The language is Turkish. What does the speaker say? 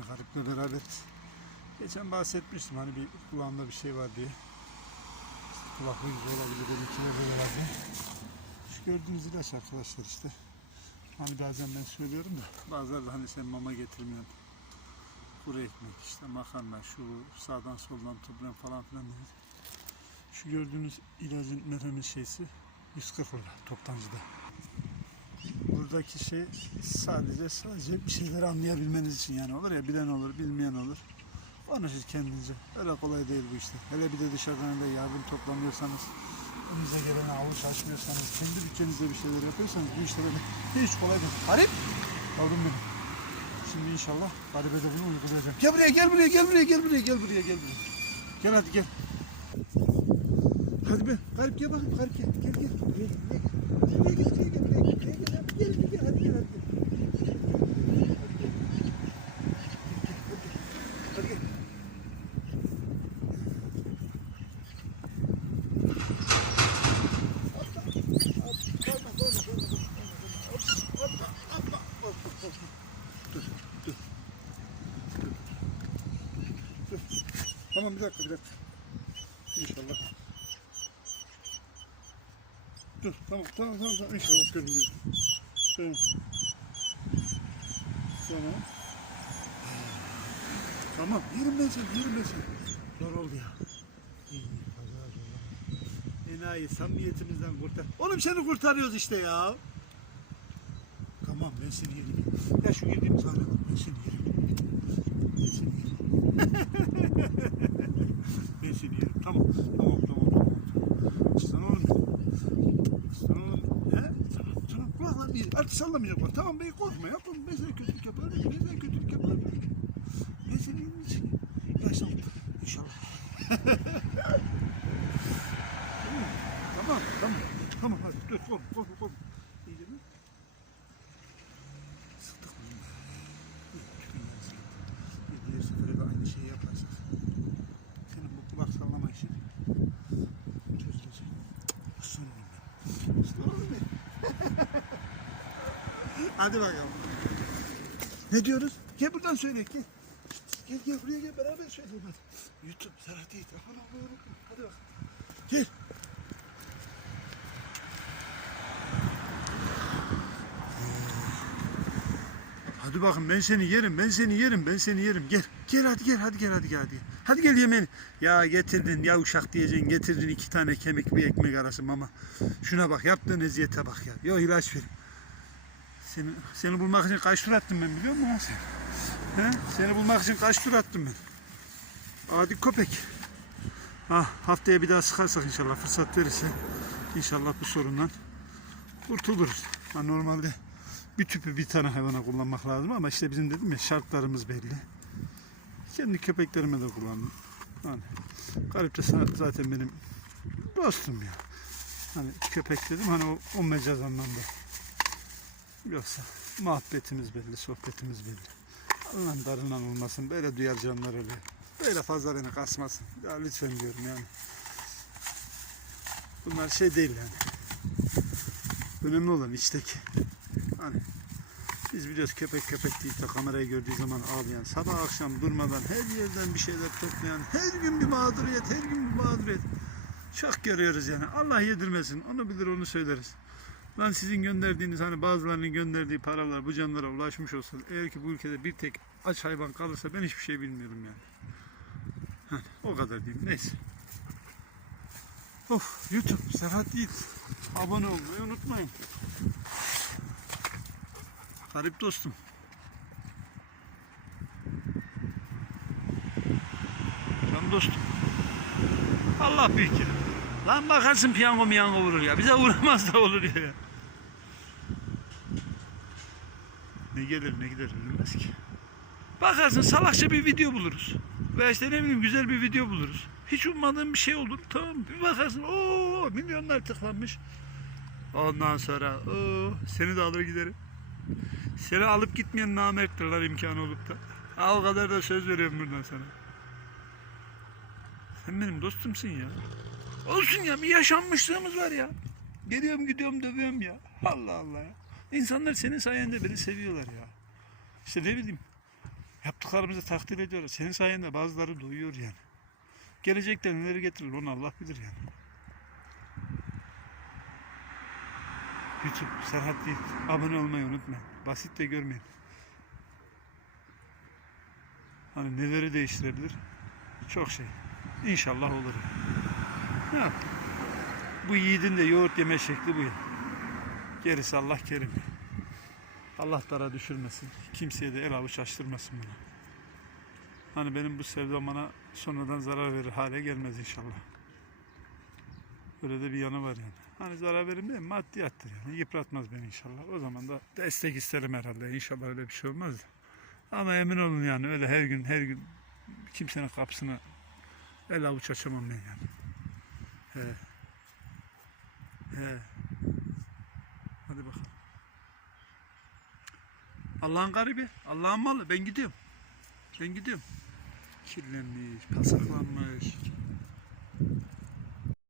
Yine Garip'le beraber. Geçen bahsetmiştim hani bir kulağımda bir şey var diye. İşte kulaklığı güzel olabilir benimkine böyle var diye. Şu gördüğünüz ilaç arkadaşlar işte. Hani bazen ben söylüyorum da bazıları da hani sen mama getirmiyorsun. Kuru ekmek işte makarna şu sağdan soldan toplam falan filan diyor. Şu gördüğünüz ilacın metemin şeysi 140 lira toptancıda. Buradaki şey sadece sadece bir şeyleri anlayabilmeniz için yani olur ya bilen olur bilmeyen olur. Konuşur kendince. Öyle kolay değil bu işte. Hele bir de dışarıdan öyle yardım toplamıyorsanız önünüze gelene avuç açmıyorsanız kendi bütçenizde bir şeyler yapıyorsanız bu işler öyle hiç kolay değil. Garip. Yavrum benim. Şimdi inşallah garibe de bunu uygulayacağım. Gel buraya gel buraya gel buraya gel buraya gel buraya gel buraya. Gel hadi gel. Hadi be. Garip gel bakayım. Garip gel. Gel gel. Gel. Gel. Tamam bir dakika bir dakika. İnşallah. Dur tamam tamam tamam, tamam. inşallah görünüyor. Tamam. Tamam. Tamam yerim ben seni yerim ben seni. Zor oldu ya. İyi, kaza zor. Enayi samimiyetimizden kurtar. Oğlum seni kurtarıyoruz işte ya. Tamam ben seni yerim. Ya şu yediğimiz hale bak ben seni yerim. Ben seni yerim. ben seni yerim. Tamam tamam tamam tamam. Aslan oğlum. Aslan oğlum. He? Tamam iyi. Artık sallamayacak bak. Tamam bey korkma yapma. Ben sana kötülük yaparım. Ben sana kötülük yaparım. Ben seni yerim için. Yaşa İnşallah. tamam tamam. Tamam hadi dur korkma korkma korkma. İyi değil mi? Sıktık mı? İyi, tükürüyoruz. Bir diğer sefere de aynı şeyi yaparsak. Senin bu kulak sallama işi çözülecek. Aslan oğlum benim. Aslan oğlum benim. Hadi bakalım. Ne diyoruz? Gel buradan söyle gel. Gel gel buraya gel beraber söyleyelim hadi. YouTube Serhat Allah'ım. Hadi bak. Gel. Hadi bakın ben seni yerim, ben seni yerim, ben seni yerim. Gel, gel hadi gel, hadi gel, hadi gel, hadi. Hadi gel yemeğini. Ya getirdin, ya uşak diyeceksin, getirdin iki tane kemik bir ekmek arası mama. Şuna bak, yaptığın eziyete bak ya. Yok ilaç ver. Seni, seni bulmak için kaç tur attım ben biliyor musun sen? He? Seni bulmak için kaç tur attım ben? Adi köpek. Ah, haftaya bir daha sıkarsak inşallah fırsat verirse inşallah bu sorundan kurtuluruz. Ha, normalde bir tüpü bir tane hayvana kullanmak lazım ama işte bizim dedim ya şartlarımız belli. Kendi köpeklerime de kullandım. Hani garip de zaten benim dostum ya. Hani köpek dedim hani o, o mecaz anlamda. Yoksa muhabbetimiz belli, sohbetimiz belli. Allah'ın darından olmasın. Böyle duyar canlar öyle. Böyle fazla kasmasın. Ya lütfen diyorum yani. Bunlar şey değil yani. Önemli olan içteki. Hani biz biliyoruz köpek köpek deyip de kamerayı gördüğü zaman ağlayan, sabah akşam durmadan her yerden bir şeyler toplayan, her gün bir mağduriyet, her gün bir mağduriyet. Çok görüyoruz yani. Allah yedirmesin. Onu bilir onu söyleriz. Lan sizin gönderdiğiniz hani bazılarının gönderdiği paralar bu canlara ulaşmış olsa eğer ki bu ülkede bir tek aç hayvan kalırsa ben hiçbir şey bilmiyorum yani. Hani o kadar diyeyim. Neyse. Of YouTube Serhat Yiğit. Abone olmayı unutmayın. Garip dostum. Can dostum. Allah büyük. Lan bakarsın piyango miyango vurur ya. Bize vuramaz da olur ya. Ne gelir ne gider bilmez ki. Bakarsın salakça bir video buluruz. Veya işte ne bileyim güzel bir video buluruz. Hiç ummadığın bir şey olur. Tamam bir bakarsın o milyonlar tıklanmış. Ondan sonra o seni de alır giderim. Seni alıp gitmeyen namerttir lan olup da. Ha o kadar da söz veriyorum buradan sana. Sen benim dostumsun ya. Olsun ya bir yaşanmışlığımız var ya. Geliyorum gidiyorum dövüyorum ya. Allah Allah ya. İnsanlar senin sayende beni seviyorlar ya. İşte ne bileyim. Yaptıklarımızı takdir ediyoruz. Senin sayende bazıları duyuyor yani. Gelecekte neleri getirir onu Allah bilir yani. YouTube Serhat Yiğit. Abone olmayı unutmayın. Basit de görmeyin. Hani neleri değiştirebilir? Çok şey. İnşallah olur. Ne? Bu yiğidin de yoğurt yeme şekli bu ya. Gerisi Allah kerim. Allah dara düşürmesin. Kimseye de el avuç açtırmasın bunu. Hani benim bu sevdam bana sonradan zarar verir hale gelmez inşallah. Öyle de bir yanı var yani. Hani zarar verim değil maddiyattır yani. Yıpratmaz beni inşallah. O zaman da destek isterim herhalde. İnşallah öyle bir şey olmaz da. Ama emin olun yani öyle her gün her gün kimsenin kapısına el avuç açamam ben yani. He. He. Hadi bakalım. Allah'ın garibi, Allah'ın malı. Ben gidiyorum. Ben gidiyorum. Kirlenmiş, pasaklanmış.